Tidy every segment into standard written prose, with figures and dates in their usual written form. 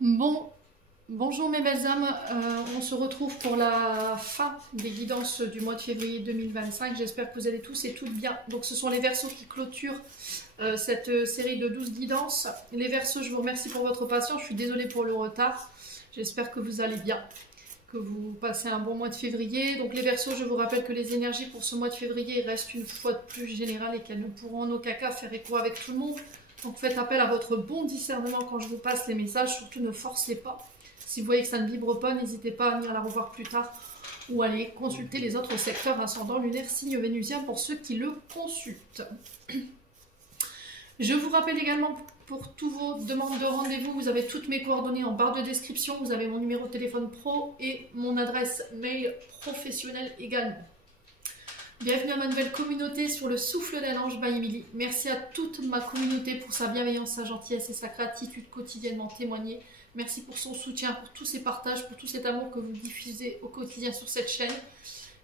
Bonjour mes belles âmes, on se retrouve pour la fin des guidances du mois de février 2025. J'espère que vous allez tous et toutes bien. Donc ce sont les Verseaux qui clôturent cette série de 12 guidances. Les Verseaux, je vous remercie pour votre patience, je suis désolée pour le retard. J'espère que vous allez bien, que vous passez un bon mois de février. Donc les Verseaux, je vous rappelle que les énergies pour ce mois de février restent une fois de plus générales et qu'elles ne pourront en aucun cas faire écho avec tout le monde. Donc faites appel à votre bon discernement quand je vous passe les messages, surtout ne forcez pas. Si vous voyez que ça ne vibre pas, n'hésitez pas à venir la revoir plus tard ou aller consulter les autres secteurs ascendant lunaire signe vénusien pour ceux qui le consultent. Je vous rappelle également pour tous vos demandes de rendez-vous, vous avez toutes mes coordonnées en barre de description, vous avez mon numéro de téléphone pro et mon adresse mail professionnelle également. Bienvenue à ma nouvelle communauté sur le souffle d'un ange by Emily. Merci à toute ma communauté pour sa bienveillance, sa gentillesse et sa gratitude quotidiennement témoignée. Merci pour son soutien, pour tous ces partages, pour tout cet amour que vous diffusez au quotidien sur cette chaîne.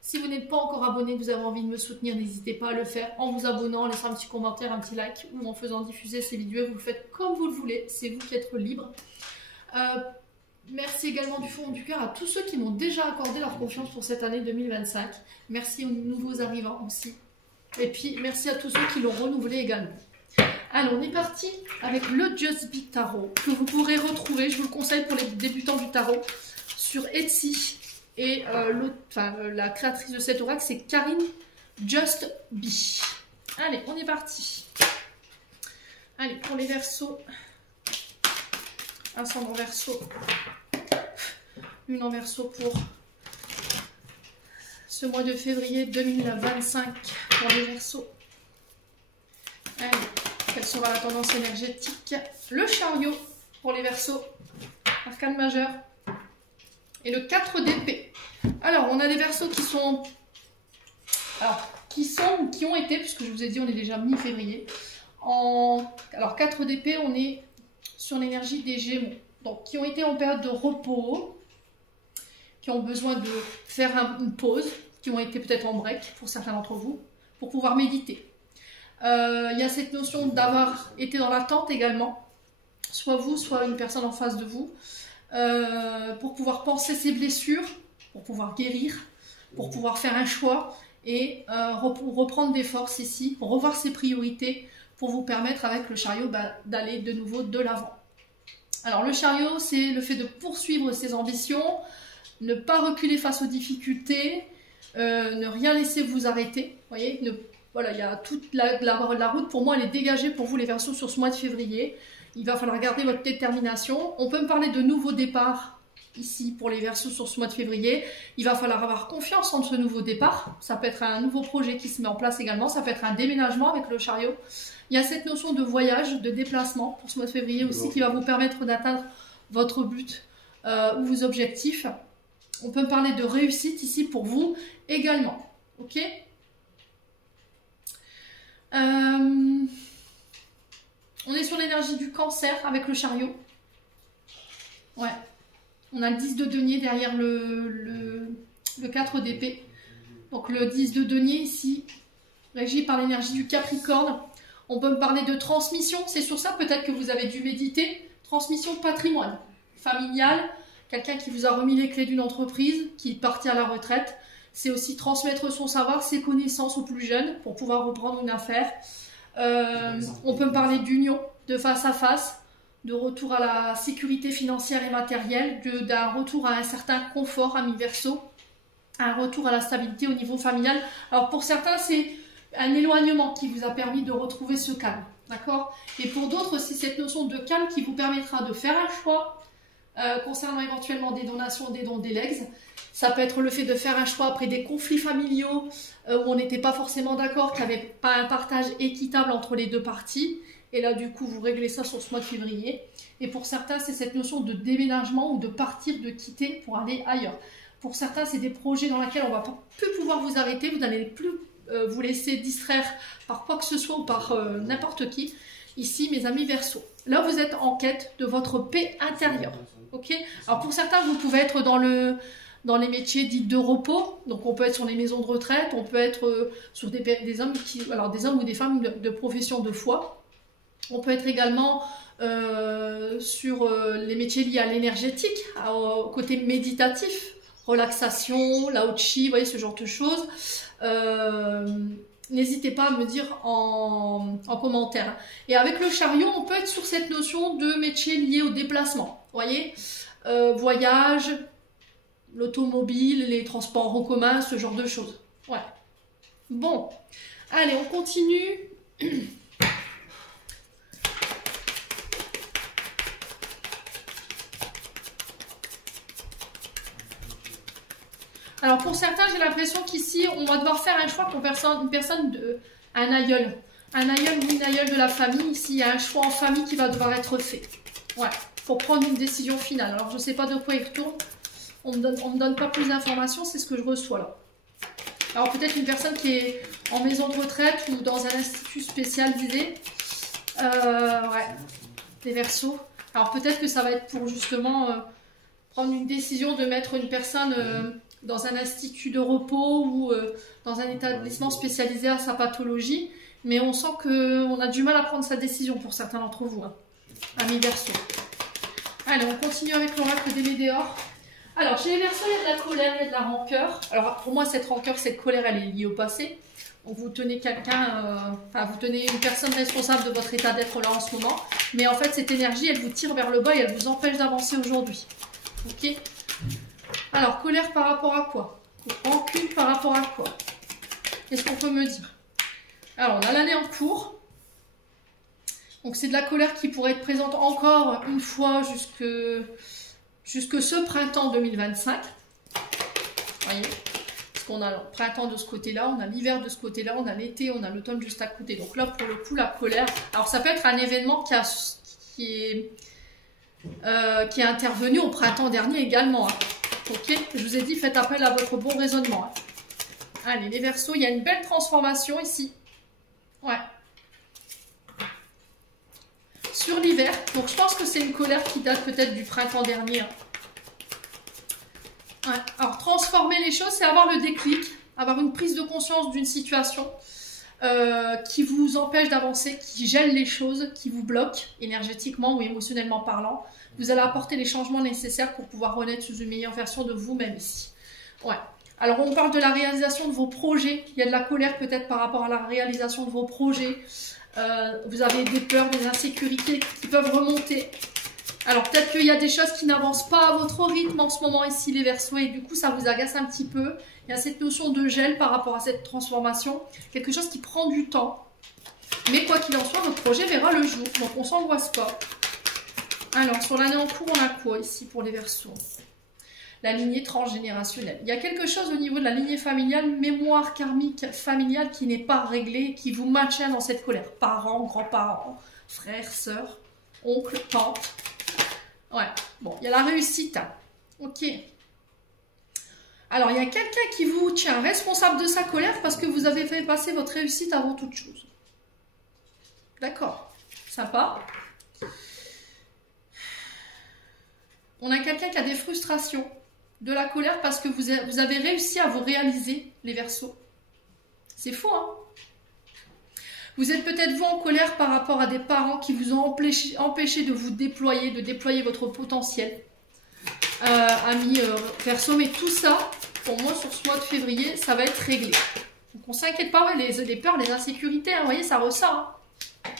Si vous n'êtes pas encore abonné, vous avez envie de me soutenir, n'hésitez pas à le faire en vous abonnant, en laissant un petit commentaire, un petit like ou en faisant diffuser ces vidéos. Vous le faites comme vous le voulez, c'est vous qui êtes libre. Merci également du fond du cœur à tous ceux qui m'ont déjà accordé leur confiance pour cette année 2025. Merci aux nouveaux arrivants aussi. Et puis merci à tous ceux qui l'ont renouvelé également. Alors on est parti avec le Just Be Tarot que vous pourrez retrouver, je vous le conseille pour les débutants du tarot, sur Etsy. Et la créatrice de cet oracle c'est Karine Just Be. Allez, on est parti. Allez, pour les Verseaux, ascendant Verseau, lune en Verseau pour ce mois de février 2025 pour les Verseaux. Allez, quelle sera la tendance énergétique? Le Chariot pour les Verseaux, arcane majeur, et le 4 d'épée. Alors, on a des Verseaux qui sont... qui ont été, puisque je vous ai dit, on est déjà mi-février. Alors, 4 d'épée, on est sur l'énergie des Gémeaux. Donc, qui ont été en période de repos, qui ont besoin de faire une pause, qui ont été peut-être en break pour certains d'entre vous, pour pouvoir méditer. Il y a cette notion d'avoir été dans l'attente également, soit vous, soit une personne en face de vous, pour pouvoir penser ses blessures, pour pouvoir guérir, pour pouvoir faire un choix et reprendre des forces ici, pour revoir ses priorités, pour vous permettre avec le Chariot d'aller de nouveau de l'avant. Alors le Chariot, c'est le fait de poursuivre ses ambitions, ne pas reculer face aux difficultés, ne rien laisser vous arrêter. Vous voyez, voilà, il y a toute la route, pour moi, elle est dégagée pour vous les Verseaux sur ce mois de février. Il va falloir garder votre détermination. On peut me parler de nouveaux départs ici pour les Verseaux sur ce mois de février. Il va falloir avoir confiance en ce nouveau départ. Ça peut être un nouveau projet qui se met en place également. Ça peut être un déménagement avec le Chariot. Il y a cette notion de voyage, de déplacement pour ce mois de février aussi qui va vous permettre d'atteindre votre but ou vos objectifs. On peut me parler de réussite ici pour vous également. Ok ? On est sur l'énergie du Cancer avec le Chariot. Ouais. On a le 10 de denier derrière le 4 d'épée. Donc le 10 de denier ici, régi par l'énergie du Capricorne. On peut me parler de transmission. C'est sur ça peut-être que vous avez dû méditer. Transmission de patrimoine familial. Quelqu'un qui vous a remis les clés d'une entreprise, qui est parti à la retraite. C'est aussi transmettre son savoir, ses connaissances aux plus jeunes pour pouvoir reprendre une affaire. On peut me parler d'union, de face à face, de retour à la sécurité financière et matérielle, d'un retour à un certain confort à mi-Verseau, un retour à la stabilité au niveau familial. Alors pour certains, c'est un éloignement qui vous a permis de retrouver ce calme, d'accord? Et pour d'autres, c'est cette notion de calme qui vous permettra de faire un choix concernant éventuellement des donations, des dons, des legs. Ça peut être le fait de faire un choix après des conflits familiaux où on n'était pas forcément d'accord, qu'il n'y avait pas un partage équitable entre les deux parties. Et là, du coup, vous réglez ça sur ce mois de février. Et pour certains, c'est cette notion de déménagement ou de partir, de quitter pour aller ailleurs. Pour certains, c'est des projets dans lesquels on ne va pas plus pouvoir vous arrêter. Vous n'allez plus vous laisser distraire par quoi que ce soit ou par n'importe qui. Ici, mes amis Verseaux. Là, vous êtes en quête de votre paix intérieure. Ok ? Alors, pour certains, vous pouvez être dans les métiers dits de repos, donc on peut être sur les maisons de retraite, on peut être sur des hommes ou des femmes de profession de foi, On peut être également sur les métiers liés à l'énergétique, au côté méditatif, relaxation, lao chi, vous voyez, ce genre de choses. N'hésitez pas à me dire en commentaire. Et avec le chariot, on peut être sur cette notion de métier lié au déplacement. Vous voyez, voyage, l'automobile, les transports en commun, ce genre de choses. Ouais. Bon, allez, on continue. Alors pour certains, j'ai l'impression qu'ici, on va devoir faire un choix pour un aïeul. Un aïeul ou une aïeule de la famille. Ici, il y a un choix en famille qui va devoir être fait. Ouais, pour prendre une décision finale. Alors je ne sais pas de quoi il retourne. On me donne pas plus d'informations, c'est ce que je reçois là. Alors peut-être une personne qui est en maison de retraite ou dans un institut spécialisé. Ouais, des Verseaux. Alors peut-être que ça va être pour justement prendre une décision de mettre une personne dans un institut de repos ou dans un établissement spécialisé à sa pathologie. Mais on sent qu'on a du mal à prendre sa décision pour certains d'entre vous, hein, amis Verseaux. Allez, on continue avec l'oracle des Médéors. Alors, chez les Verseaux, il y a de la colère, il y a de la rancœur. Alors, pour moi, cette rancœur, cette colère, elle est liée au passé. Donc, vous tenez vous tenez une personne responsable de votre état d'être là en ce moment. Mais en fait, cette énergie, elle vous tire vers le bas et elle vous empêche d'avancer aujourd'hui. Ok? Alors, colère par rapport à quoi? Rancune par rapport à quoi? Qu'est-ce qu'on peut me dire? Alors, on a l'année en cours. Donc, c'est de la colère qui pourrait être présente encore une fois jusque ce printemps 2025. Voyez, parce qu'on a le printemps de ce côté-là, on a l'hiver de ce côté-là, on a l'été, on a l'automne juste à côté. Donc là, pour le coup, la colère. Alors, ça peut être un événement qui est intervenu au printemps dernier également. Hein. Ok, je vous ai dit, faites appel à votre bon raisonnement. Hein. Allez, les Verseaux, il y a une belle transformation ici. Ouais. Sur l'hiver. Donc, je pense que c'est une colère qui date peut-être du printemps dernier. Hein. Ouais. Alors, transformer les choses, c'est avoir le déclic, avoir une prise de conscience d'une situation qui vous empêche d'avancer, qui gèle les choses, qui vous bloque énergétiquement ou émotionnellement parlant. Vous allez apporter les changements nécessaires pour pouvoir renaître sous une meilleure version de vous-même ici. Ouais. Alors, on parle de la réalisation de vos projets. Il y a de la colère peut-être par rapport à la réalisation de vos projets. Vous avez des peurs, des insécurités qui peuvent remonter. Alors, peut-être qu'il y a des choses qui n'avancent pas à votre rythme en ce moment ici, les Verseaux, et du coup, ça vous agace un petit peu. Il y a cette notion de gel par rapport à cette transformation. Quelque chose qui prend du temps. Mais quoi qu'il en soit, votre projet verra le jour. Donc, on ne s'angoisse pas. Alors, sur l'année en cours, on a quoi ici pour les Verseaux? La lignée transgénérationnelle. Il y a quelque chose au niveau de la lignée familiale, mémoire karmique familiale qui n'est pas réglée, qui vous maintient dans cette colère. Parents, grands-parents, frères, sœurs, oncles, tantes. Ouais, bon, il y a la réussite. Ok. Alors, il y a quelqu'un qui vous tient responsable de sa colère parce que vous avez fait passer votre réussite avant toute chose. D'accord. Sympa. On a quelqu'un qui a des frustrations, de la colère parce que vous avez réussi à vous réaliser, les Verseaux. C'est fou, hein? Vous êtes peut-être vous en colère par rapport à des parents qui vous ont empêché de vous déployer, de déployer votre potentiel. Amis Verseaux, mais tout ça, pour moi, sur ce mois de février, ça va être réglé. Donc on ne s'inquiète pas, ouais, les peurs, les insécurités, hein, vous voyez, ça ressort. Hein.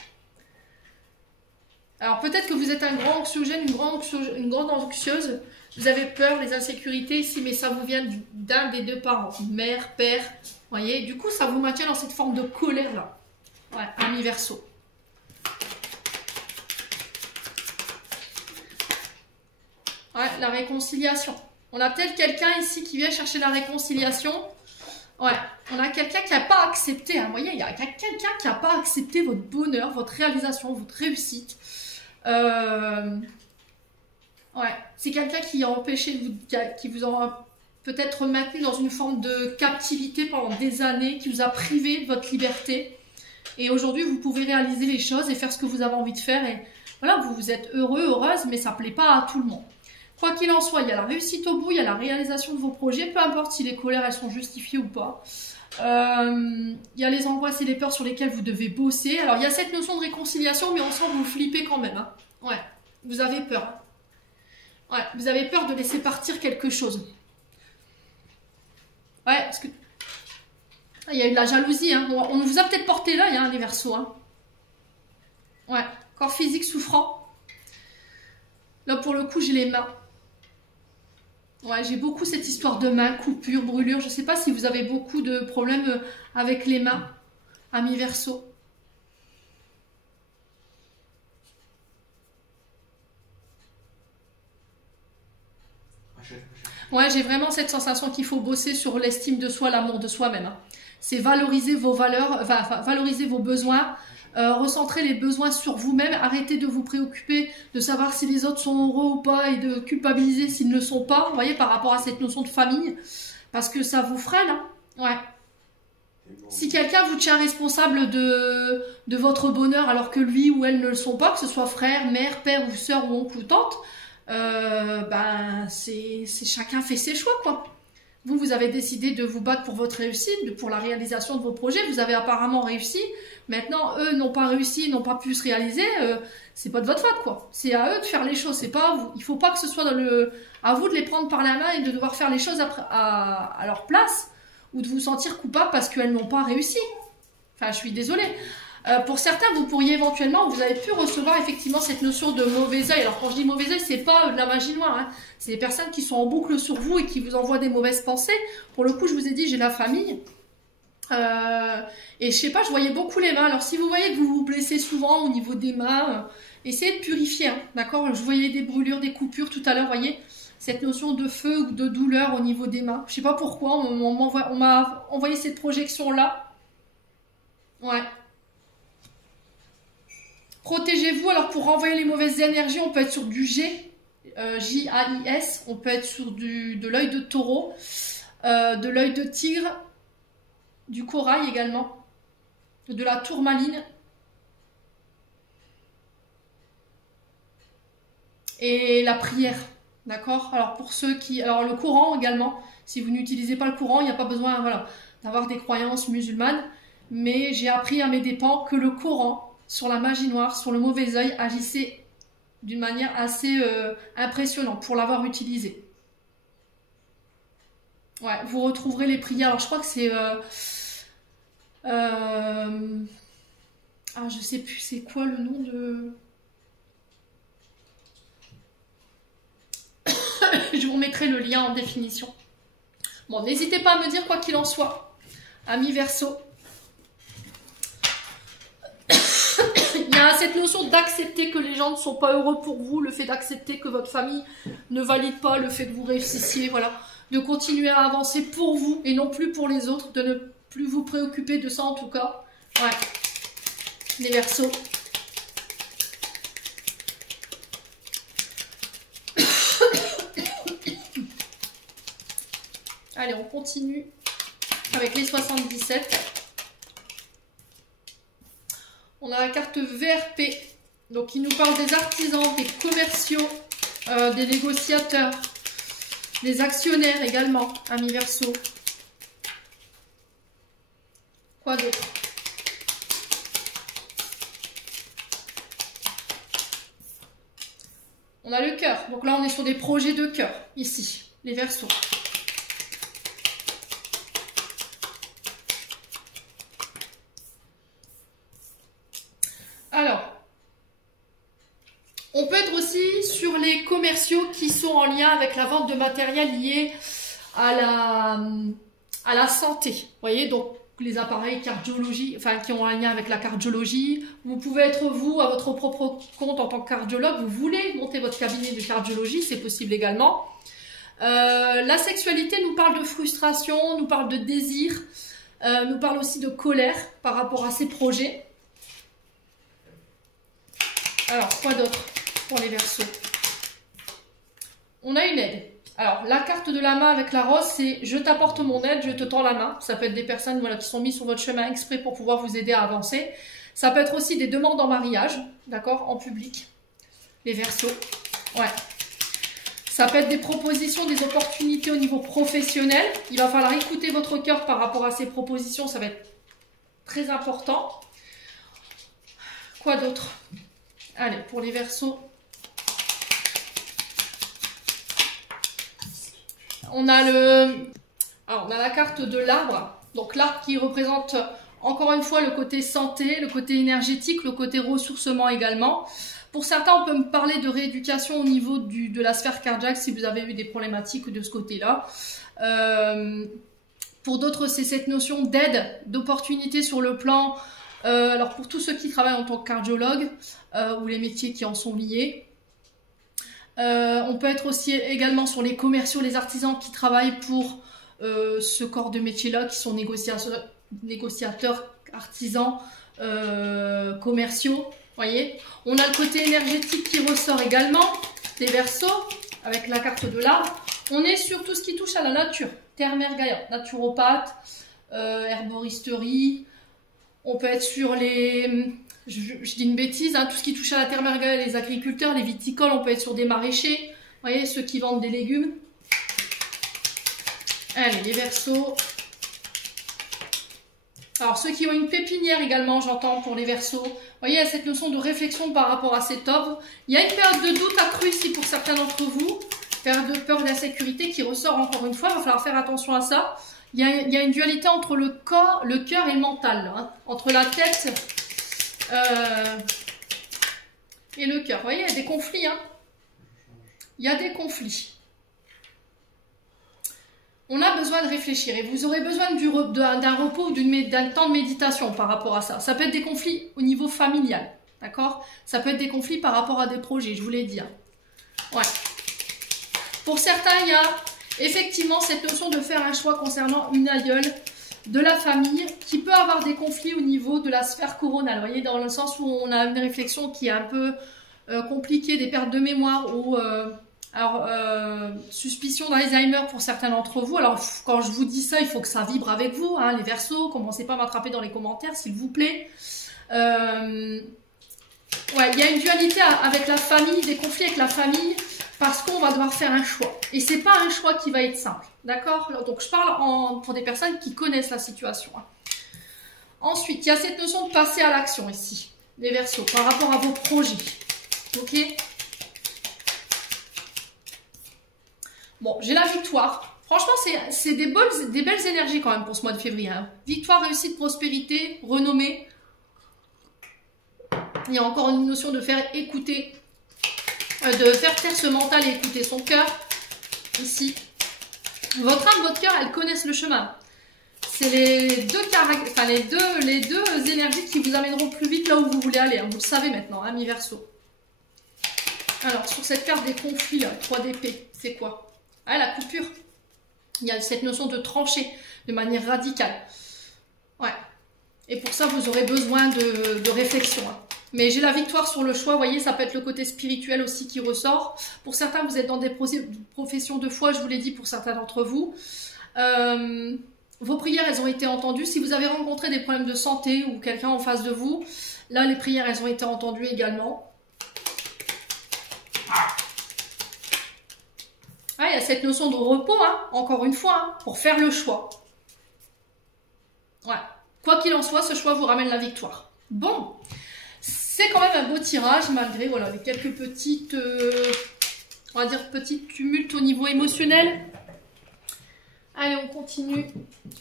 Alors peut-être que vous êtes un grand anxiogène, une grande anxieuse, vous avez peur, les insécurités ici, mais ça vous vient d'un des deux parents, mère, père, vous voyez, du coup ça vous maintient dans cette forme de colère là. Ouais, amis Verseaux. Ouais, la réconciliation. On a peut-être quelqu'un ici qui vient chercher la réconciliation. Ouais, on a quelqu'un qui n'a pas accepté, hein, vous voyez, il y a quelqu'un qui n'a pas accepté votre bonheur, votre réalisation, votre réussite. Ouais, c'est quelqu'un qui a empêché, qui vous a peut-être maintenu dans une forme de captivité pendant des années, qui vous a privé de votre liberté. Et aujourd'hui, vous pouvez réaliser les choses et faire ce que vous avez envie de faire. Et voilà, vous êtes heureux, heureuse, mais ça ne plaît pas à tout le monde. Quoi qu'il en soit, il y a la réussite au bout, il y a la réalisation de vos projets, peu importe si les colères elles sont justifiées ou pas. Il y a les angoisses et les peurs sur lesquelles vous devez bosser. Alors, il y a cette notion de réconciliation, mais on sent que vous flippez quand même. Hein. Ouais, vous avez peur. Hein. Ouais, vous avez peur de laisser partir quelque chose. Ouais, parce que... Il y a eu de la jalousie. Hein. On vous a peut-être porté l'œil, hein, les Verseaux. Hein. Ouais, corps physique souffrant. Là, pour le coup, j'ai les mains. Ouais, j'ai beaucoup cette histoire de mains, coupures, brûlures. Je ne sais pas si vous avez beaucoup de problèmes avec les mains, amis Verseaux. Ouais, j'ai vraiment cette sensation qu'il faut bosser sur l'estime de soi, l'amour de soi-même. Hein. C'est valoriser vos valeurs, valoriser vos besoins, recentrer les besoins sur vous-même, arrêter de vous préoccuper de savoir si les autres sont heureux ou pas et de culpabiliser s'ils ne le sont pas, vous voyez, par rapport à cette notion de famille, parce que ça vous freine. Hein. Ouais. Si quelqu'un vous tient responsable de votre bonheur alors que lui ou elle ne le sont pas, que ce soit frère, mère, père ou soeur ou oncle ou tante, ben c'est chacun fait ses choix quoi. Vous avez décidé de vous battre pour votre réussite, pour la réalisation de vos projets, vous avez apparemment réussi, maintenant eux n'ont pas réussi, n'ont pas pu se réaliser, c'est pas de votre faute quoi, c'est à eux de faire les choses, c'est pas à vous, il faut pas que ce soit à vous de les prendre par la main et de devoir faire les choses à leur place, ou de vous sentir coupable parce qu'elles n'ont pas réussi, enfin je suis désolée. Pour certains, vous pourriez éventuellement, vous avez pu recevoir effectivement cette notion de mauvais œil. Alors quand je dis mauvais œil, c'est pas de la magie noire, hein. C'est des personnes qui sont en boucle sur vous et qui vous envoient des mauvaises pensées. Pour le coup, je vous ai dit, j'ai la famille. Et je sais pas, je voyais beaucoup les mains. Alors si vous voyez que vous vous blessez souvent au niveau des mains, essayez de purifier, hein, d'accord? Je voyais des brûlures, des coupures tout à l'heure, vous voyez cette notion de feu ou de douleur au niveau des mains. Je sais pas pourquoi, on m'a envoyé cette projection-là. Ouais. Protégez-vous. Alors pour renvoyer les mauvaises énergies, on peut être sur du G, J-A-I-S, on peut être sur de l'œil de taureau, de l'œil de tigre, du corail également, de la tourmaline. Et la prière, d'accord? Alors pour ceux qui... Alors le Coran également, si vous n'utilisez pas le Coran, il n'y a pas besoin voilà, d'avoir des croyances musulmanes, mais j'ai appris à mes dépens que le Coran, sur la magie noire, sur le mauvais œil, agissait d'une manière assez impressionnante pour l'avoir utilisé. Ouais, vous retrouverez les prières. Alors je crois que c'est... Ah, je sais plus c'est quoi le nom de... Je vous remettrai le lien en définition. Bon, n'hésitez pas à me dire quoi qu'il en soit. Amis Verseaux. Il y a cette notion d'accepter que les gens ne sont pas heureux pour vous, le fait d'accepter que votre famille ne valide pas, le fait que vous réussissiez, voilà, de continuer à avancer pour vous et non plus pour les autres, de ne plus vous préoccuper de ça en tout cas. Ouais, les Verseaux. Allez, on continue avec les 77. On a la carte VRP, donc il nous parle des artisans, des commerciaux, des négociateurs, des actionnaires également, amis Verseaux. Quoi d'autre? On a le cœur, donc là on est sur des projets de cœur, ici, les Verseaux. Alors, on peut être aussi sur les commerciaux qui sont en lien avec la vente de matériel lié à la santé. Vous voyez, donc les appareils cardiologie, enfin qui ont un lien avec la cardiologie. Vous pouvez être vous à votre propre compte en tant que cardiologue. Vous voulez monter votre cabinet de cardiologie, c'est possible également. La sexualité nous parle de frustration, nous parle de désir, nous parle aussi de colère par rapport à ces projets. Alors, quoi d'autre pour les Verseaux? On a une aide. Alors, la carte de la main avec la rose, c'est « Je t'apporte mon aide, je te tends la main ». Ça peut être des personnes voilà, qui sont mises sur votre chemin exprès pour pouvoir vous aider à avancer. Ça peut être aussi des demandes en mariage, d'accord, en public. Les Verseaux. Ouais. Ça peut être des propositions, des opportunités au niveau professionnel. Il va falloir écouter votre cœur par rapport à ces propositions. Ça va être très important. Quoi d'autre? Allez, pour les Verseaux. On a alors, on a la carte de l'arbre. Donc l'arbre qui représente encore une fois le côté santé, le côté énergétique, le côté ressourcement également. Pour certains, on peut me parler de rééducation au niveau de la sphère cardiaque si vous avez eu des problématiques de ce côté-là. Pour d'autres, c'est cette notion d'aide, d'opportunité sur le plan. Alors pour tous ceux qui travaillent en tant que cardiologue ou les métiers qui en sont liés. On peut être aussi également sur les commerciaux, les artisans qui travaillent pour ce corps de métier-là, qui sont négociateurs, artisans, commerciaux. Voyez, on a le côté énergétique qui ressort également des Verseaux avec la carte de l'arbre. On est sur tout ce qui touche à la nature, terre, mer, Gaïa, naturopathe, herboristerie. On peut être sur les, je dis une bêtise, hein, tout ce qui touche à la terre, mer, Gaïa, les agriculteurs, les viticoles. On peut être sur des maraîchers, voyez, ceux qui vendent des légumes. Allez, les Verseaux. Alors, ceux qui ont une pépinière également, j'entends pour les Verseaux. Vous voyez, il y a cette notion de réflexion par rapport à cette œuvre. Il y a une période de doute accrue ici pour certains d'entre vous. Période de peur d'insécurité qui ressort encore une fois. Il va falloir faire attention à ça. Il y a une dualité entre le corps, le cœur et le mental. Là, hein. Entre la tête et le cœur. Vous voyez, il y a des conflits. Hein. Il y a des conflits. On a besoin de réfléchir et vous aurez besoin d'un repos ou d'un temps de méditation par rapport à ça. Ça peut être des conflits au niveau familial, d'accord? Ça peut être des conflits par rapport à des projets, je vous l'ai dit. Hein. Ouais. Pour certains, il y a effectivement cette notion de faire un choix concernant une aïeule de la famille qui peut avoir des conflits au niveau de la sphère coronale. Vous voyez, dans le sens où on a une réflexion qui est un peu compliquée, des pertes de mémoire ou... suspicion d'Alzheimer pour certains d'entre vous. Alors, quand je vous dis ça, il faut que ça vibre avec vous, hein, les Verseaux. Commencez pas à m'attraper dans les commentaires, s'il vous plaît. Ouais, il y a une dualité avec la famille, des conflits avec la famille, parce qu'on va devoir faire un choix. Et c'est pas un choix qui va être simple, d'accord? Donc, je parle pour des personnes qui connaissent la situation. Hein. Ensuite, il y a cette notion de passer à l'action ici, les Verseaux, par rapport à vos projets. Ok? Bon, j'ai la victoire. Franchement, c'est des belles énergies quand même pour ce mois de février. Hein. Victoire, réussite, prospérité, renommée. Il y a encore une notion de faire écouter, de faire taire ce mental et écouter son cœur. Ici. Votre âme, votre cœur, elles connaissent le chemin. C'est les deux énergies qui vous amèneront plus vite là où vous voulez aller. Hein. Vous le savez maintenant, hein, mi-Verseau. Alors, sur cette carte des conflits, là, 3 d'épée, c'est quoi? Ah, la coupure. Il y a cette notion de trancher de manière radicale. Ouais. Et pour ça, vous aurez besoin de réflexion. Hein. Mais j'ai la victoire sur le choix. Vous voyez, ça peut être le côté spirituel aussi qui ressort. Pour certains, vous êtes dans des professions de foi, je vous l'ai dit pour certains d'entre vous. Vos prières, elles ont été entendues. Si vous avez rencontré des problèmes de santé ou quelqu'un en face de vous, là, les prières, elles ont été entendues également. Ah, il y a cette notion de repos, hein, encore une fois, hein, pour faire le choix. Ouais. Quoi qu'il en soit, ce choix vous ramène la victoire. Bon, c'est quand même un beau tirage, malgré voilà, les quelques petites, on va dire, petites tumultes au niveau émotionnel. Allez, on continue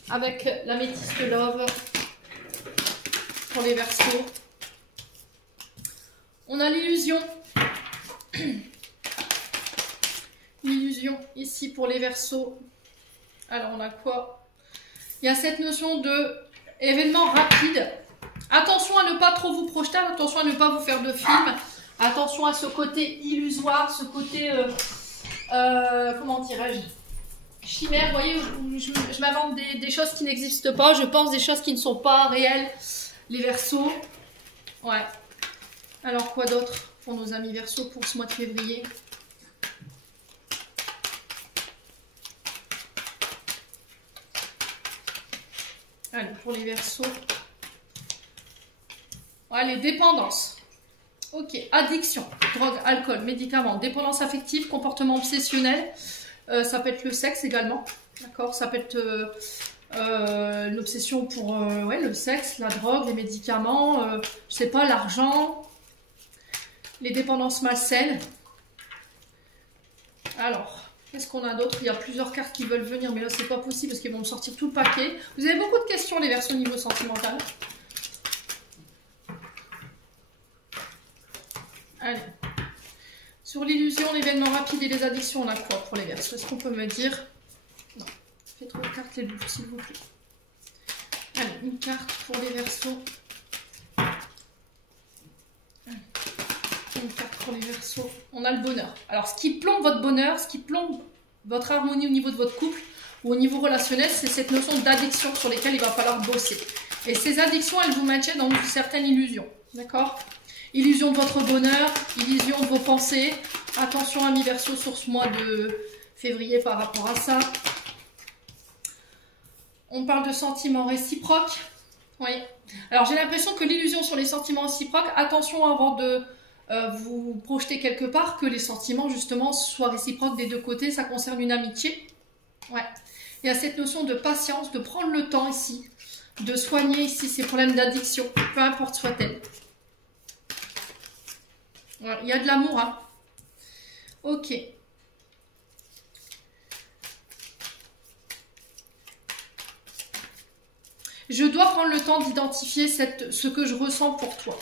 avec la métisse de Love pour les Verseaux. On a l'illusion. L'illusion ici pour les Verseaux. Alors on a quoi? Il y a cette notion de événement rapide. Attention à ne pas trop vous projeter, attention à ne pas vous faire de film. Attention à ce côté illusoire, ce côté comment dirais-je, chimère. Vous voyez, je m'invente des choses qui n'existent pas, je pense des choses qui ne sont pas réelles. Les Verseaux. Ouais. Alors quoi d'autre pour nos amis Verseaux pour ce mois de février? Allez, pour les Verseaux. Ouais, les dépendances. Ok, addiction, drogue, alcool, médicaments, dépendance affective, comportement obsessionnel. Ça peut être le sexe également. D'accord, ça peut être l'obsession pour ouais, le sexe, la drogue, les médicaments, je sais pas, l'argent, les dépendances malsaines. Alors, qu'est-ce qu'on a d'autre? Il y a plusieurs cartes qui veulent venir, mais là c'est pas possible parce qu'ils vont me sortir tout le paquet. Vous avez beaucoup de questions, les versos au niveau sentimental. Allez. Sur l'illusion, l'événement rapide et les addictions, on a quoi pour les versos? Est-ce qu'on peut me dire? Non, fais trop de cartes les boules, s'il vous plaît. Allez, une carte pour les versos. Une carte pour les versos. On a le bonheur. Alors, ce qui plombe votre bonheur, ce qui plombe votre harmonie au niveau de votre couple ou au niveau relationnel, c'est cette notion d'addiction sur lesquelles il va falloir bosser. Et ces addictions, elles vous maintiennent dans une certaine illusion. D'accord? Illusion de votre bonheur, illusion de vos pensées. Attention, amis Verseau, sur ce mois de février par rapport à ça. On parle de sentiments réciproques. Oui. Alors, j'ai l'impression que l'illusion sur les sentiments réciproques, attention avant de vous projeter quelque part, que les sentiments, justement, soient réciproques des deux côtés. Ça concerne une amitié. Ouais. Il y a cette notion de patience, de prendre le temps ici, de soigner ici ces problèmes d'addiction, peu importe soit-elle. Voilà, il y a de l'amour, hein. Ok. Je dois prendre le temps d'identifier ce que je ressens pour toi.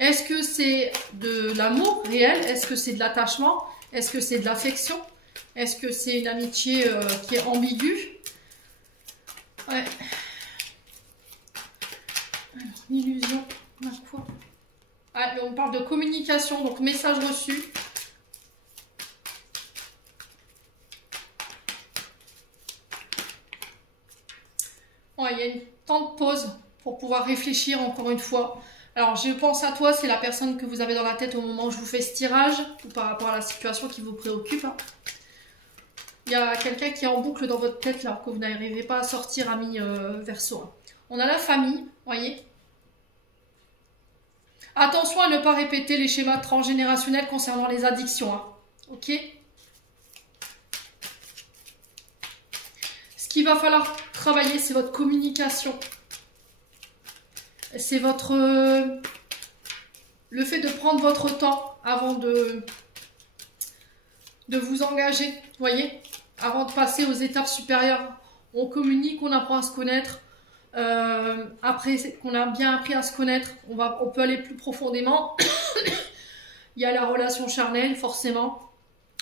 Est-ce que c'est de l'amour réel? Est-ce que c'est de l'attachement? Est-ce que c'est de l'affection? Est-ce que c'est une amitié qui est ambiguë? Ouais. Alors, l'illusion, on a quoi? Ah, on parle de communication, donc message reçu. Ouais, il y a une temps de pause pour pouvoir réfléchir encore une fois. Alors, je pense à toi, c'est la personne que vous avez dans la tête au moment où je vous fais ce tirage, ou par rapport à la situation qui vous préoccupe. Hein. Il y a quelqu'un qui est en boucle dans votre tête, là, que vous n'arrivez pas à sortir, ami Verseau. Hein. On a la famille, voyez. Attention à ne pas répéter les schémas transgénérationnels concernant les addictions. Hein. Ok? Ce qu'il va falloir travailler, c'est votre communication. C'est votre... le fait de prendre votre temps avant de vous engager, voyez? Avant de passer aux étapes supérieures. On communique, on apprend à se connaître. Après qu'on a bien appris à se connaître, on peut aller plus profondément. Il y a la relation charnelle, forcément.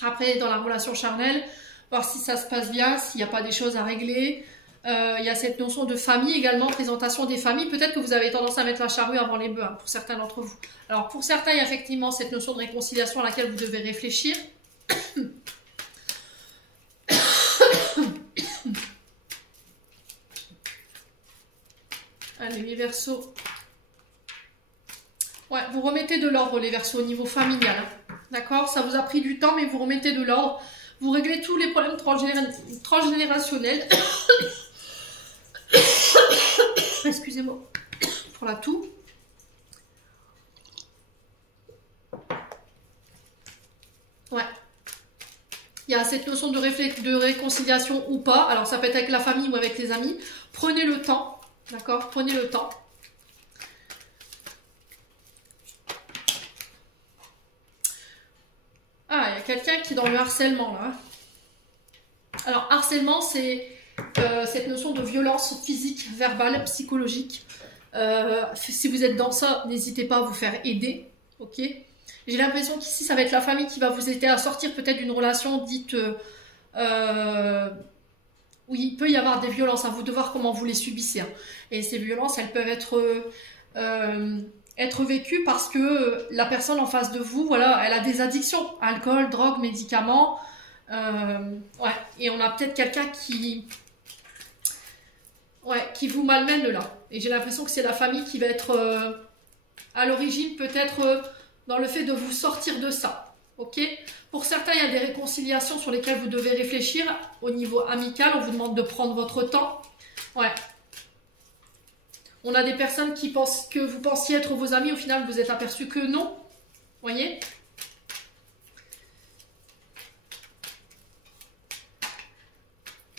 Après, dans la relation charnelle, voir si ça se passe bien, s'il n'y a pas des choses à régler. Il y a cette notion de famille également, présentation des familles. Peut-être que vous avez tendance à mettre la charrue avant les bœufs, hein, pour certains d'entre vous. Alors, pour certains, il y a effectivement cette notion de réconciliation à laquelle vous devez réfléchir. Allez, les Verseaux. Ouais, vous remettez de l'ordre, les Verseaux, au niveau familial. Hein. D'accord? Ça vous a pris du temps, mais vous remettez de l'ordre. Vous réglez tous les problèmes transgénérationnels. Excusez-moi pour la toux. Ouais. Il y a cette notion de réconciliation ou pas. Alors, ça peut être avec la famille ou avec les amis. Prenez le temps. D'accord? Prenez le temps. Ah, il y a quelqu'un qui est dans le harcèlement, là. Alors, harcèlement, c'est cette notion de violence physique, verbale, psychologique. Si vous être dans ça, n'hésitez pas à vous faire aider. Ok? J'ai l'impression qu'ici, ça va être la famille qui va vous aider à sortir peut-être d'une relation dite... oui, il peut y avoir des violences, à vous de voir comment vous les subissez. Hein. Et ces violences, elles peuvent être vécues parce que la personne en face de vous, voilà, elle a des addictions. Alcool, drogue, médicaments. Ouais. Et on a peut-être quelqu'un qui vous malmène là. Et j'ai l'impression que c'est la famille qui va être à l'origine, peut-être dans le fait de vous sortir de ça. Ok? Pour certains, il y a des réconciliations sur lesquelles vous devez réfléchir. Au niveau amical, on vous demande de prendre votre temps. Ouais. On a des personnes qui pensent que vous pensiez être vos amis, au final, vous êtes aperçu que non. Voyez?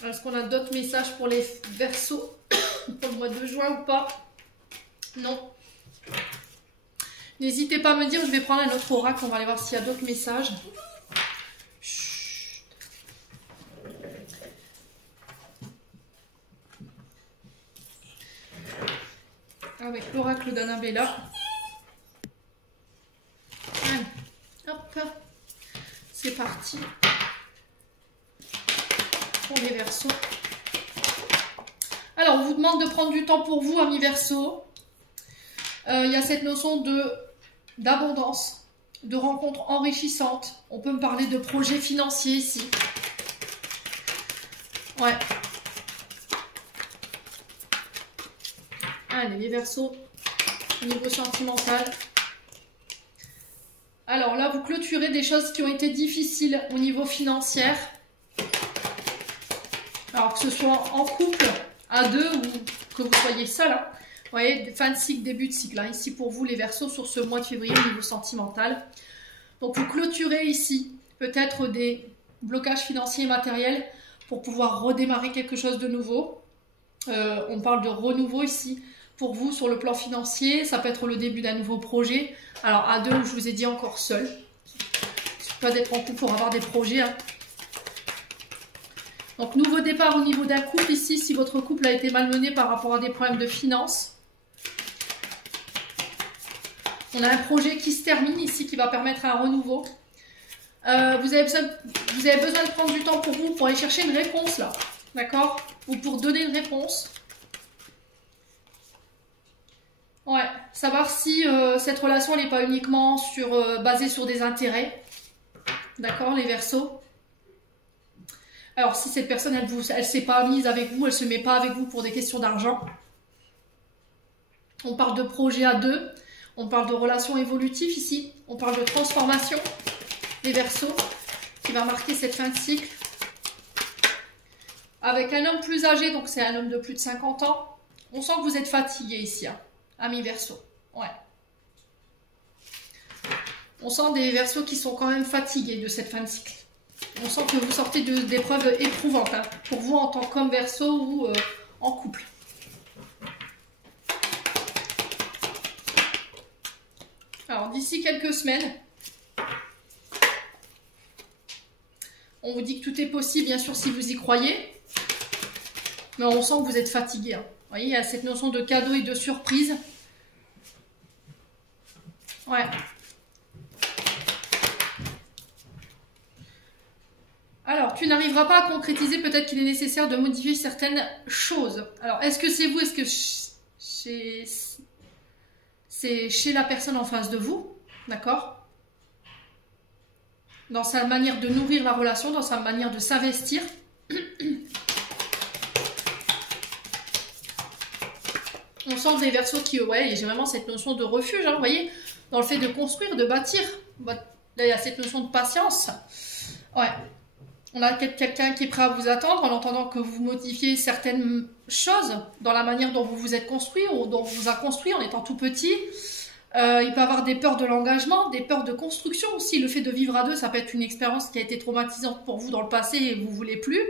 Est-ce qu'on a d'autres messages pour les Verseaux pour le mois de juin ou pas? Non. N'hésitez pas à me dire, je vais prendre un autre oracle, on va aller voir s'il y a d'autres messages. Chut. Avec l'oracle d'Annabella. Hop, c'est parti. Pour les Verseaux. Alors, on vous demande de prendre du temps pour vous, amis Verseaux. Il y a cette notion d'abondance, de rencontres enrichissantes. On peut me parler de projets financiers ici. Ouais. Allez, les Verseaux, au niveau sentimental. Alors là, vous clôturez des choses qui ont été difficiles au niveau financier. Alors que ce soit en couple, à deux, ou que vous soyez seul. Hein. Vous voyez, fin de cycle, début de cycle. Hein. Ici pour vous, les Verseaux, sur ce mois de février au niveau sentimental. Donc vous clôturez ici peut-être des blocages financiers et matériels pour pouvoir redémarrer quelque chose de nouveau. On parle de renouveau ici. Pour vous, sur le plan financier, ça peut être le début d'un nouveau projet. Alors, à deux, je vous ai dit encore seul. Il ne suffit pas d'être en couple pour avoir des projets. Hein. Donc, nouveau départ au niveau d'un couple ici, si votre couple a été malmené par rapport à des problèmes de finances. On a un projet qui se termine ici, qui va permettre un renouveau. Vous avez besoin de prendre du temps pour vous, pour aller chercher une réponse, là. D'accord? Ou pour donner une réponse. Ouais, savoir si cette relation n'est pas uniquement basée sur des intérêts. D'accord, les Verseaux? Alors, si cette personne, elle ne s'est pas mise avec vous, elle ne se met pas avec vous pour des questions d'argent. On parle de projet à deux. On parle de relations évolutives ici. On parle de transformation, les Verseaux, qui va marquer cette fin de cycle. Avec un homme plus âgé, donc c'est un homme de plus de 50 ans. On sent que vous êtes fatigué ici, hein. Amis Verseaux, ouais. On sent des Verseaux qui sont quand même fatigués de cette fin de cycle. On sent que vous sortez d'épreuves éprouvantes, hein, pour vous en tant qu'homme Verseau ou en couple. Alors, d'ici quelques semaines, on vous dit que tout est possible, bien sûr, si vous y croyez. Mais on sent que vous êtes fatigué, hein. Vous voyez, il y a cette notion de cadeau et de surprise. Ouais. Alors, tu n'arriveras pas à concrétiser, peut-être qu'il est nécessaire de modifier certaines choses. Alors, est-ce que c'est vous, est-ce que c'est chez la personne en face de vous, d'accord? Dans sa manière de nourrir la relation, dans sa manière de s'investir. On sent des Verseaux qui, ouais, j'ai vraiment cette notion de refuge, hein, vous voyez, dans le fait de construire, de bâtir. Là, il y a cette notion de patience. Ouais. On a quelqu'un qui est prêt à vous attendre en entendant que vous modifiez certaines choses dans la manière dont vous vous êtes construit ou dont vous vous a construit en étant tout petit. Il peut avoir des peurs de l'engagement, des peurs de construction aussi. Le fait de vivre à deux, ça peut être une expérience qui a été traumatisante pour vous dans le passé et vous ne voulez plus.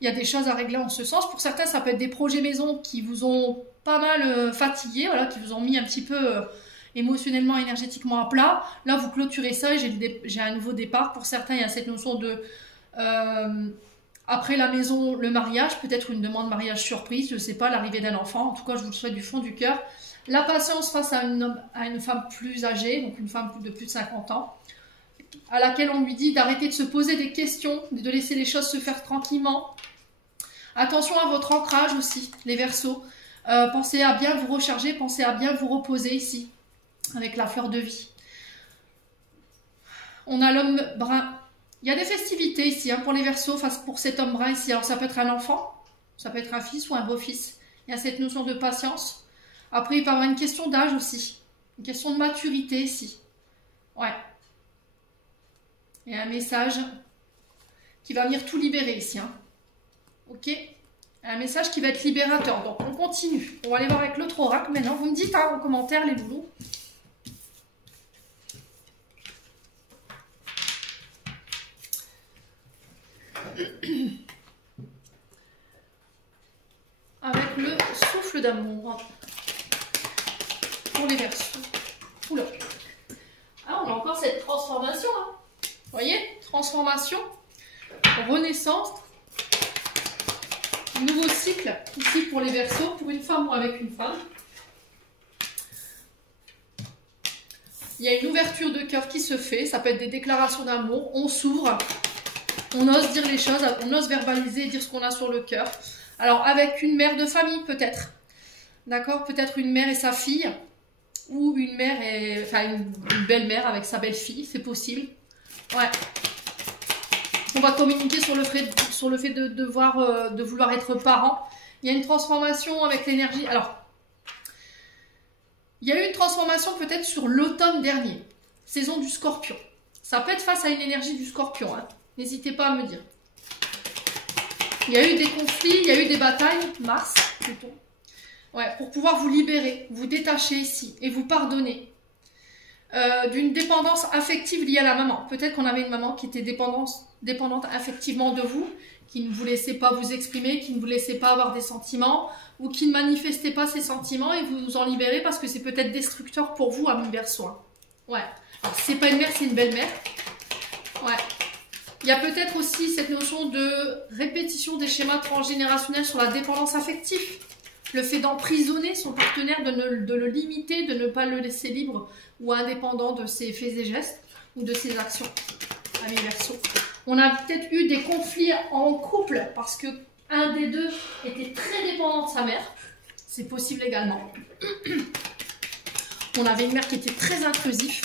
Il y a des choses à régler en ce sens. Pour certains, ça peut être des projets maison qui vous ont pas mal fatigué, voilà, qui vous ont mis un petit peu émotionnellement, énergétiquement à plat. Là, vous clôturez ça et j'ai un nouveau départ. Pour certains, il y a cette notion de après la maison, le mariage, peut-être une demande de mariage surprise, je ne sais pas, l'arrivée d'un enfant. En tout cas, je vous le souhaite du fond du cœur. La patience face à une femme plus âgée, donc une femme de plus de 50 ans, à laquelle on lui dit d'arrêter de se poser des questions, de laisser les choses se faire tranquillement. Attention à votre ancrage aussi, les Verseaux. Pensez à bien vous recharger, pensez à bien vous reposer ici, avec la fleur de vie. On a l'homme brun. Il y a des festivités ici, hein, pour les Verseaux, pour cet homme brun ici. Alors ça peut être un enfant, ça peut être un fils ou un beau-fils. Il y a cette notion de patience. Après, il peut y avoir une question d'âge aussi. Une question de maturité ici. Ouais. Il y a un message qui va venir tout libérer ici. Hein. Ok. Un message qui va être libérateur. Donc, on continue. On va aller voir avec l'autre oracle maintenant. Vous me dites hein, en commentaire, les loulous. Avec le souffle d'amour. Pour les Verseaux. Oula. Ah, on a encore cette transformation. Hein. Vous voyez? Transformation. Renaissance. Nouveau cycle. Ici pour les Verseaux. Pour une femme ou avec une femme. Il y a une ouverture de cœur qui se fait. Ça peut être des déclarations d'amour. On s'ouvre. On ose dire les choses. On ose verbaliser et dire ce qu'on a sur le cœur. Alors, avec une mère de famille, peut-être. D'accord? Peut-être une mère et sa fille. Ou une mère et... Enfin, une belle-mère avec sa belle-fille. C'est possible. Ouais. On va communiquer sur le fait de vouloir être parent. Il y a une transformation avec l'énergie. Alors, il y a eu une transformation peut-être sur l'automne dernier, saison du Scorpion. Ça peut être face à une énergie du Scorpion, hein. N'hésitez pas à me dire. Il y a eu des conflits, il y a eu des batailles, Mars plutôt. Ouais, pour pouvoir vous libérer, vous détacher ici et vous pardonner d'une dépendance affective liée à la maman. Peut-être qu'on avait une maman qui était dépendante affectivement de vous, qui ne vous laissait pas vous exprimer, qui ne vous laissait pas avoir des sentiments, ou qui ne manifestait pas ses sentiments et vous vous en libérez parce que c'est peut-être destructeur pour vous, ami Verseau. Ouais. Alors, c'est pas une mère, c'est une belle-mère. Ouais. Il y a peut-être aussi cette notion de répétition des schémas transgénérationnels sur la dépendance affective. Le fait d'emprisonner son partenaire, de le limiter, de ne pas le laisser libre ou indépendant de ses faits et gestes ou de ses actions. Ami Verseau. On a peut-être eu des conflits en couple parce que un des deux était très dépendant de sa mère. C'est possible également. On avait une mère qui était très intrusive.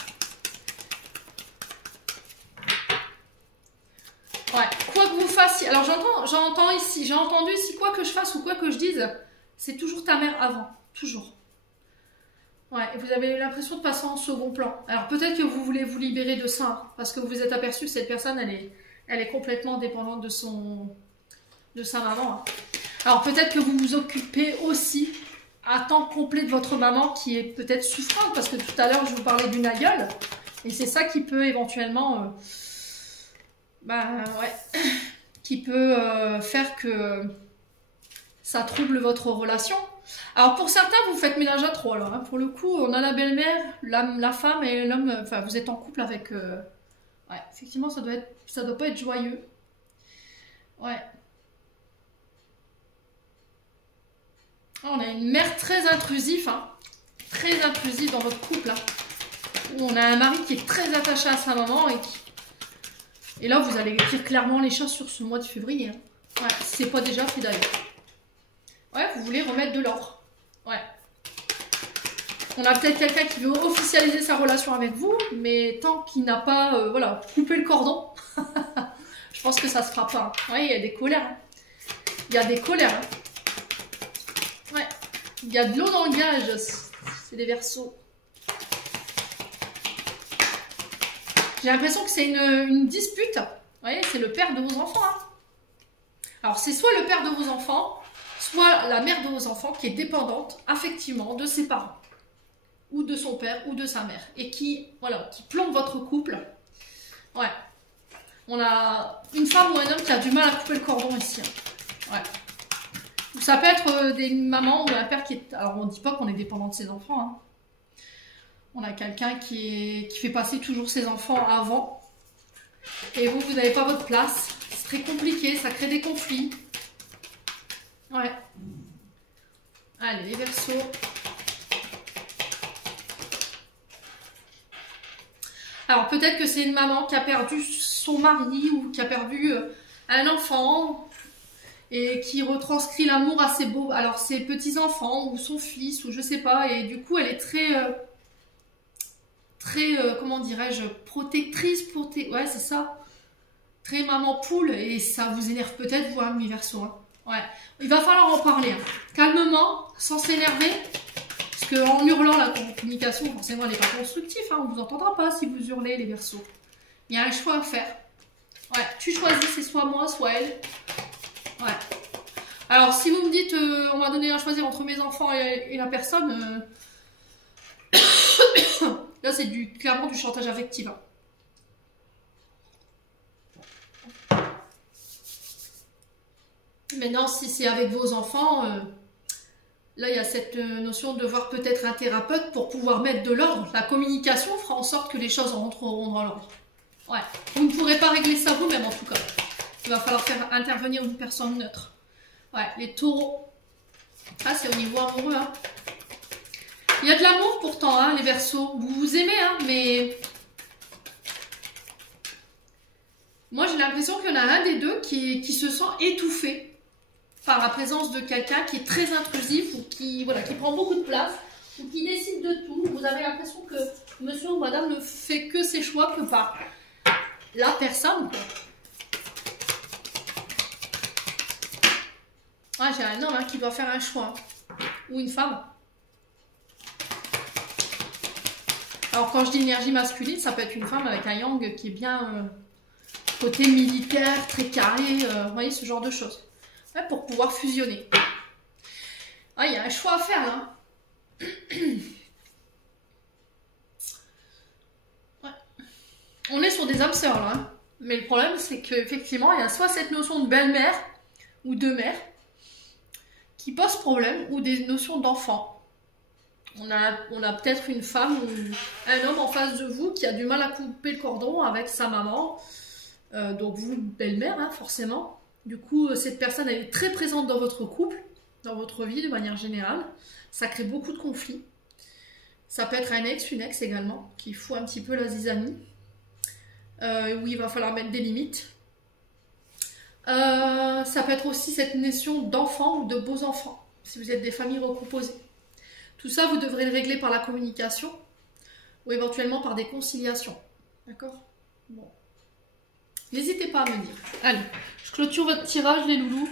Ouais, quoi que vous fassiez. Alors j'entends ici, j'ai entendu ici quoi que je fasse ou quoi que je dise, c'est toujours ta mère avant. Toujours. Ouais, et vous avez l'impression de passer en second plan. Alors peut-être que vous voulez vous libérer de ça, hein, parce que vous vous êtes aperçu que cette personne, elle est complètement dépendante de sa maman. Hein. Alors peut-être que vous vous occupez aussi à temps complet de votre maman qui est peut-être souffrante, parce que tout à l'heure je vous parlais d'une aïeule, et c'est ça qui peut éventuellement, qui peut faire que ça trouble votre relation. Alors pour certains vous faites ménage à trois, alors hein. Pour le coup on a la belle-mère, la femme et l'homme, enfin vous êtes en couple avec, ouais effectivement ça doit pas être joyeux, ouais. On a une mère très intrusive, hein, très intrusive dans votre couple. Hein, où on a un mari qui est très attaché à sa maman et là vous allez dire clairement les choses sur ce mois de février. Hein. Ouais, c'est pas déjà fait d'ailleurs. Ouais, vous voulez remettre de l'ordre. Ouais. On a peut-être quelqu'un qui veut officialiser sa relation avec vous, mais tant qu'il n'a pas, voilà, coupé le cordon, je pense que ça se fera pas. Hein. Ouais, il y a des colères. Hein. Il y a des colères. Hein. Ouais, il y a de l'eau dans le gage, c'est des Verseaux. J'ai l'impression que c'est une dispute. Vous voyez, c'est le père de vos enfants. Hein. Alors, c'est soit le père de vos enfants, soit la mère de vos enfants qui est dépendante affectivement de ses parents, ou de son père, ou de sa mère, et qui, voilà, qui plombe votre couple. Ouais. On a une femme ou un homme qui a du mal à couper le cordon ici. Hein. Ouais. Ça peut être des mamans ou un père qui est... Alors, on ne dit pas qu'on est dépendant de ses enfants. Hein. On a quelqu'un qui fait passer toujours ses enfants avant. Et vous n'avez pas votre place. C'est très compliqué, ça crée des conflits. Ouais. Allez, les Verseaux. Alors, peut-être que c'est une maman qui a perdu son mari ou qui a perdu un enfant... et qui retranscrit l'amour à ses petits-enfants, ou son fils, ou je sais pas, et du coup, elle est comment dirais-je, protectrice, ouais, c'est ça, très maman poule, et ça vous énerve peut-être, vous, ami Verseau, hein. Ouais, il va falloir en parler, hein. Calmement, sans s'énerver, parce qu'en hurlant, la communication, forcément, elle n'est pas constructive, hein. On ne vous entendra pas si vous hurlez, les Verseaux. Il y a un choix à faire. Ouais, tu choisis, c'est soit moi, soit elle. Ouais. Alors, si vous me dites, on m'a donné à choisir entre mes enfants et la personne, là, c'est clairement du chantage affectif. Hein. Maintenant, si c'est avec vos enfants, là, il y a cette notion de devoir peut-être un thérapeute pour pouvoir mettre de l'ordre. La communication fera en sorte que les choses rentreront dans l'ordre. Ouais. Vous ne pourrez pas régler ça vous-même, en tout cas. Il va falloir faire intervenir une personne neutre. Ouais, les taureaux. Ah, c'est au niveau amoureux, hein. Il y a de l'amour pourtant, hein, les Verseaux. Vous vous aimez, hein, mais... Moi, j'ai l'impression qu'il y en a un des deux qui se sent étouffé par la présence de quelqu'un qui est très intrusif ou qui, voilà, qui prend beaucoup de place ou qui décide de tout. Vous avez l'impression que monsieur ou madame ne fait que ses choix que par la personne, quoi. Ah, j'ai un homme, hein, qui doit faire un choix. Ou une femme. Alors, quand je dis énergie masculine, ça peut être une femme avec un yang qui est bien côté militaire, très carré, vous voyez, ce genre de choses. Ouais, pour pouvoir fusionner. Ah, il y a un choix à faire, là. Ouais. On est sur des âmes sœurs, là. Hein. Mais le problème, c'est qu'effectivement, il y a soit cette notion de belle-mère ou de mère qui pose problème, ou des notions d'enfant. On a peut-être une femme ou un homme en face de vous qui a du mal à couper le cordon avec sa maman. Donc vous, belle-mère, hein, forcément. Du coup, cette personne, elle est très présente dans votre couple, dans votre vie de manière générale. Ça crée beaucoup de conflits. Ça peut être un ex, une ex également, qui fout un petit peu la zizanie. Où il va falloir mettre des limites. Ça peut être aussi cette notion d'enfants ou de beaux enfants, si vous êtes des familles recomposées. Tout ça, vous devrez le régler par la communication ou éventuellement par des conciliations. D'accord? Bon. N'hésitez pas à me dire. Allez, je clôture votre tirage, les loulous.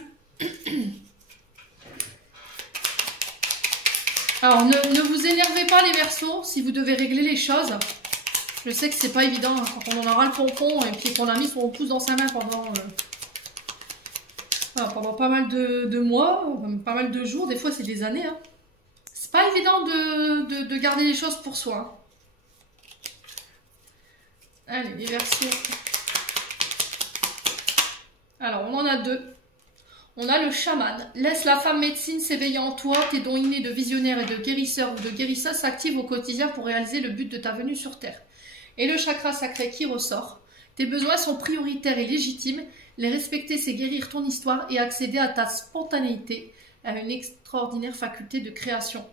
Alors, ne vous énervez pas, les Verseaux, si vous devez régler les choses. Je sais que c'est pas évident, hein, quand on en aura le pompon et puis qu'on a mis son pouce dans sa main pendant pas mal de mois, pas mal de jours, des fois c'est des années. Hein. C'est pas évident de garder les choses pour soi. Allez, les Verseaux. Alors, on en a deux. On a le chaman. Laisse la femme médecine s'éveiller en toi. Tes dons innés de visionnaire et de guérisseur ou de guérisseuse s'activent au quotidien pour réaliser le but de ta venue sur Terre. Et le chakra sacré qui ressort. Tes besoins sont prioritaires et légitimes. Les respecter, c'est guérir ton histoire et accéder à ta spontanéité, à une extraordinaire faculté de création.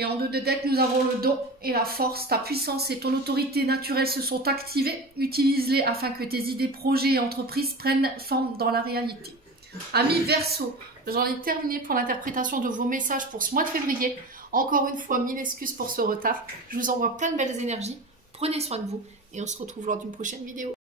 Et en 2 de deck, nous avons le don et la force. Ta puissance et ton autorité naturelle se sont activées. Utilise-les afin que tes idées, projets et entreprises prennent forme dans la réalité. Amis Verseaux, j'en ai terminé pour l'interprétation de vos messages pour ce mois de février. Encore une fois, 1000 excuses pour ce retard. Je vous envoie plein de belles énergies. Prenez soin de vous et on se retrouve lors d'une prochaine vidéo.